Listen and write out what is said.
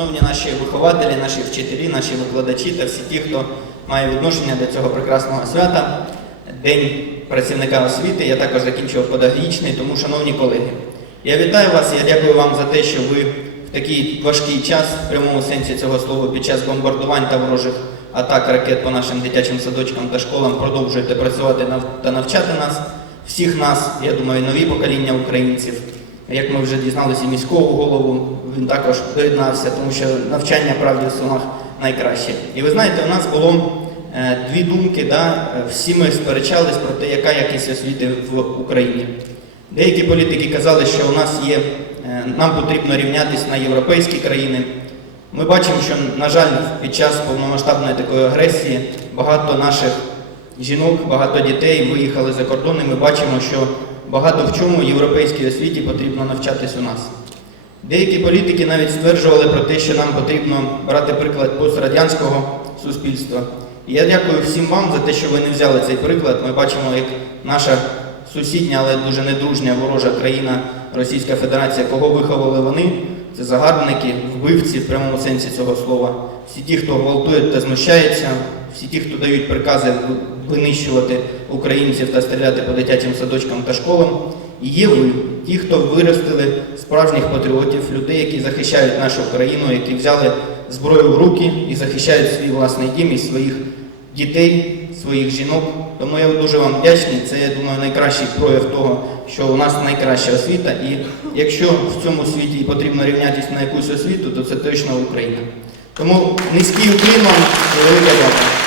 шановні наші вихователі, наші вчителі, наші викладачі та всі ті, хто має відношення до цього прекрасного свята, День працівника освіти. Я також закінчував педагогічний, тому, шановні колеги, я вітаю вас, я дякую вам за те, що ви в такий важкий час, в прямому сенсі цього слова, під час бомбардувань та ворожих атак ракет по нашим дитячим садочкам та школам продовжуєте працювати та навчати нас, всіх нас, я думаю, нові покоління українців. Як ми вже дізналися, міського голову він також доєднався, тому що навчання правді в сумах найкраще. І ви знаєте, у нас було е, дві думки, да? всі ми сперечались про те, яка якість освіти в Україні. Деякі політики казали, що у нас є, е, нам потрібно рівнятися на європейські країни. Ми бачимо, що, на жаль, під час повномасштабної такої агресії багато наших жінок, багато дітей виїхали за кордон, і ми бачимо, що багато в чому європейській освіті потрібно навчатись у нас. Деякі політики навіть стверджували про те, що нам потрібно брати приклад пострадянського суспільства. І я дякую всім вам за те, що ви не взяли цей приклад. Ми бачимо, як наша сусідня, але дуже недружня ворожа країна Російська Федерація, кого виховали вони, це загарбники, вбивці в прямому сенсі цього слова. Всі ті, хто гвалтує та знущається, всі ті, хто дають прикази винищувати українців та стріляти по дитячим садочкам та школам. І є ви, ті, хто виростили справжніх патріотів, людей, які захищають нашу країну, які взяли зброю в руки і захищають свій власний дім і своїх дітей, своїх жінок. Тому я дуже вам вдячний. Це, я думаю, найкращий прояв того, що у нас найкраща освіта. І якщо в цьому світі потрібно рівнятися на якусь освіту, то це точно Україна. Тому низький уклін вам і велика дякую.